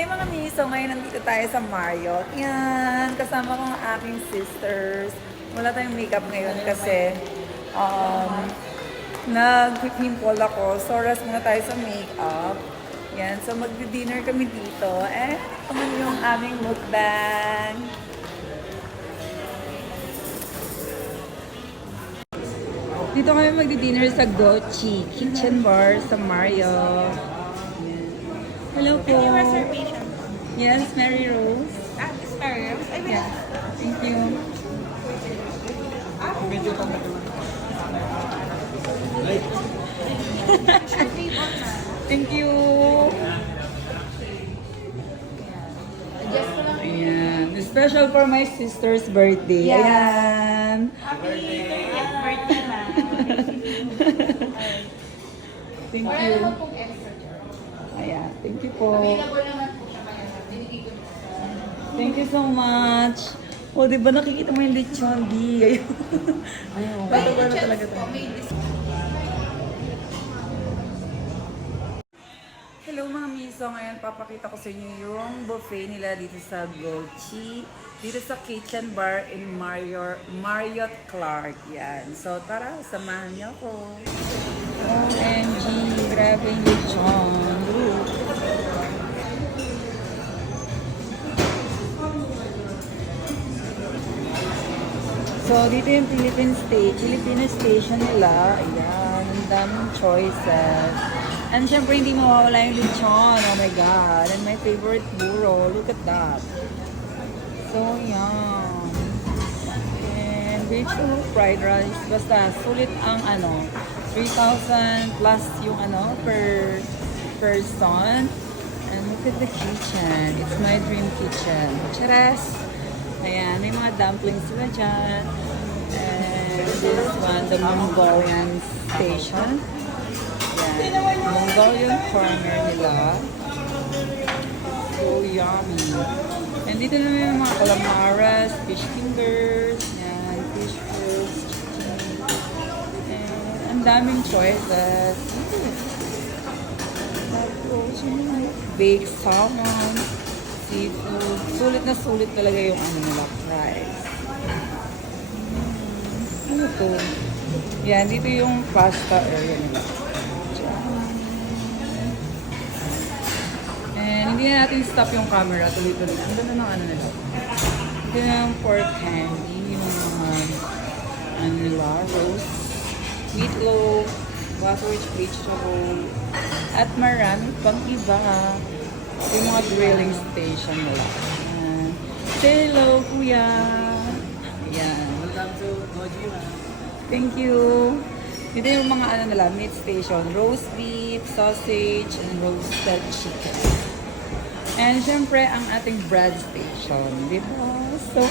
Hi mga miso, ngayon nandito tayo sa Marriott. Yan, kasama ko ang aking sisters. Wala tayong makeup ngayon kasi nag-pimple ako. So, rest muna tayo sa makeup. Yan, so mag-dinner kami dito. Eh, naman yung aming mukbang. Dito kami magdi-dinner sa Gochi Kitchen Bar sa Marriott. Hello po. Any reservation? Yes, Mary Rose. It's Mary Rose. I will. Yeah. Thank you. Medyo Thank you. Ayan. Special for my sister's birthday. Yeah. Ayan. Happy 30th birthday, ma'am. Thank Wala you. naman pong extra. Ayan. Thank you po. Available naman po siya kaya binigay ko na. Thank you so much. O, di ba nakikita mo yung lechon? Di. Ayun. Ayun. May Bata na chance talaga po, tayo. may discount. Hello mga miso, ngayon papakita ko sa inyo yung buffet nila dito sa Gochi, dito sa Kitchen Bar in Marriott Clark. Yan. So tara, samahan niyo ako. OMG, grabe yung lechon. So dito yung Filipino station nila. Ayan, ang daming choices. And syempre, hindi mawawala yung lechon. Oh my God. And my favorite burro. Look at that. So, yan. And vegetable fried rice. Basta, sulit ang 3,000 plus yung per person. And look at the kitchen. It's my dream kitchen. Charas! Ayan, may mga dumplings sila dyan. And this one, the Mongolian station. Yan. Mongolian corner nila. So yummy. And dito naman yung mga calamares, fish fingers, yan, fish fingers, chicken. And ang daming choices. Tapos yung baked salmon, seafood. Sulit talaga yung nila, rice. Ano to? Yan, dito yung pasta area nila. And hindi na natin stop yung camera. Tuloy-tuloy. Ang ganda ng nila. Ito na yung pork candy. Yung mga nila. Roast. Meatloaf. Buttered vegetable. At marami pang iba. Yung mga grilling station nila. Say hello, kuya. Ayan. Welcome to Goji, ma'am. Thank you. Dito yung mga nila, meat station. Roast beef, sausage, and roasted chicken. And syempre, ang ating bread station. Diba? So,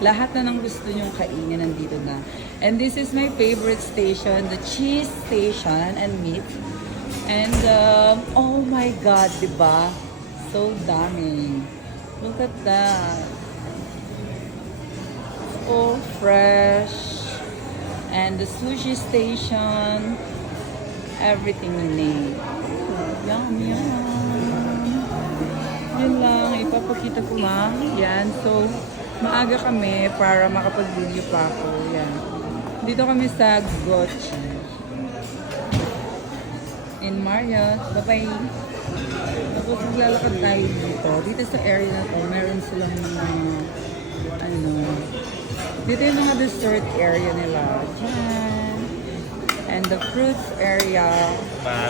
lahat na ng gusto nyong kainin nandito na. And this is my favorite station, the cheese station and meat. And, oh my God, diba? So dami. Look at that. So fresh. And the sushi station, everything you need. Yum, yum. Yun lang, ipapakita ko lang. Yan, so maaga kami para makapag-video pa ako. Yan. Dito kami sa Gochi. In Marriott. Bye-bye. Tapos maglalakad tayo dito. Dito sa area na to, meron silang dito yung mga dessert area nila. Diyan. And the fruits area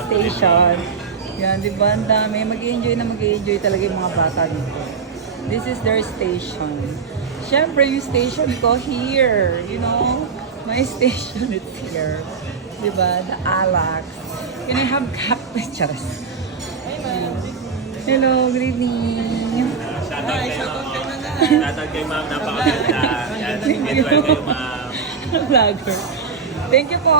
station. Yan, di ba? Ang dami. Mag-i-enjoy talaga yung mga bata dito. This is their station. Siyempre, yung station ko here. You know? My station is here. Di ba? The Alax. Can I have captures? Hello, good evening. Shoutout kay ma'am. Napakaganda. Yan, enjoy kayo, ma'am. Vlogger. Thank you po.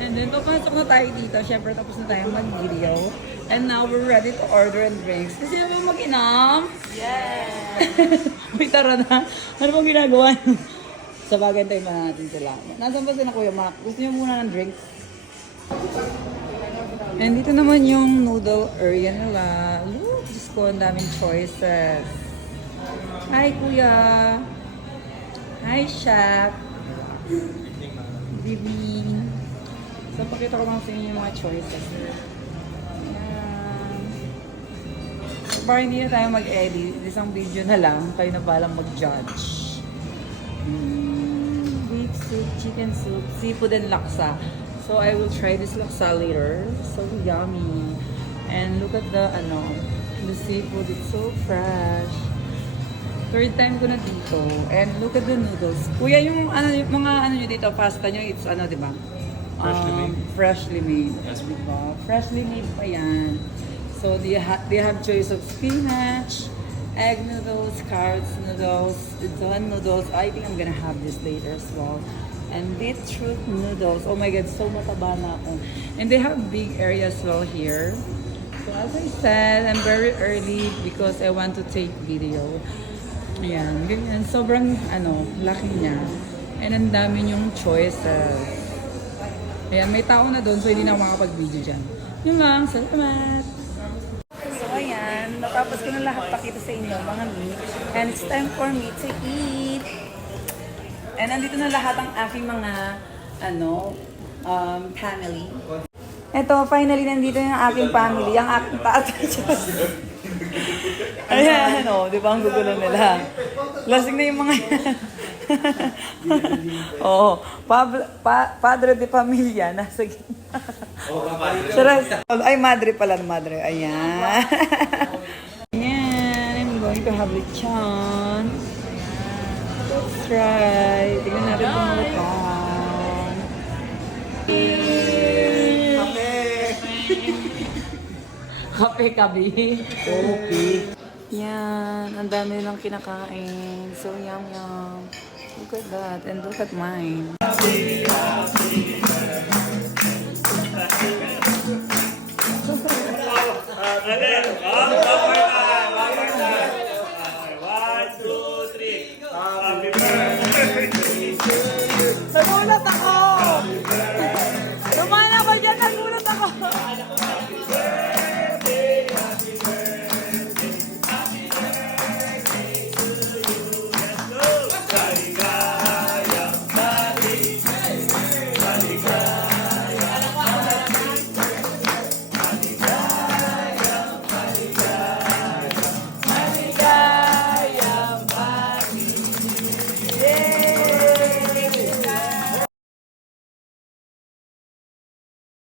And then, papasok na tayo dito. Siyempre, tapos na tayo mag-video. And now, we're ready to order and drinks. Kasi ba mag-inam? Yes! Uy, tara na. Ano bang ginagawa? Sa bagay, tayo pa natin sila. Nasaan ba sila, Kuya Mac? Gusto niyo muna ng drinks? And dito naman yung noodle area nila. Look, just ko, ang daming choices. Hi, Kuya! Hi, Shaq! Bibi! So, pakita ko lang sa inyo yung mga choices. Ayan. Para hindi na tayo mag-edit, isang video na lang, kayo na balang mag-judge. Beef soup, chicken soup, seafood and laksa. So, I will try this laksa later. So yummy. And look at the seafood. It's so fresh. Third time ko na dito. And look at the noodles. Kuya, yung yung mga nyo dito, pasta nyo, it's di ba? Freshly made. Freshly made. Yes. Diba? Freshly made pa yan. So, they have choice of spinach, egg noodles, carrots noodles, don noodles. I think I'm gonna have this later as well. And beetroot noodles. Oh my God, so mataba na ako. And they have big area as well here. So as I said, I'm very early because I want to take video. Ayan, ganyan. Sobrang, laki niya. And ang dami niyong choices. Ayan, may tao na doon, so hindi na ako makapag-video dyan. Yun lang, salamat! So ayan, natapos ko na lahat pakita sa inyo, mga meat. And it's time for me to eat. And nandito na lahat ang aking mga, family. Ito, finally, nandito yung aking family, ang aking tatay. Ayan, di ba ang gugulo nila? Lasing na yung mga yan. Oo, padre de pamilya, nasa gitna. Ay, madre pala, madre. Ayan. Ayan, I'm going to have lechon. Let's try. Tingnan natin kung malapang. Kape, kabi. Kape. Yan, ang dami nilang kinakain. So yum, yum. Look at that. And look at mine.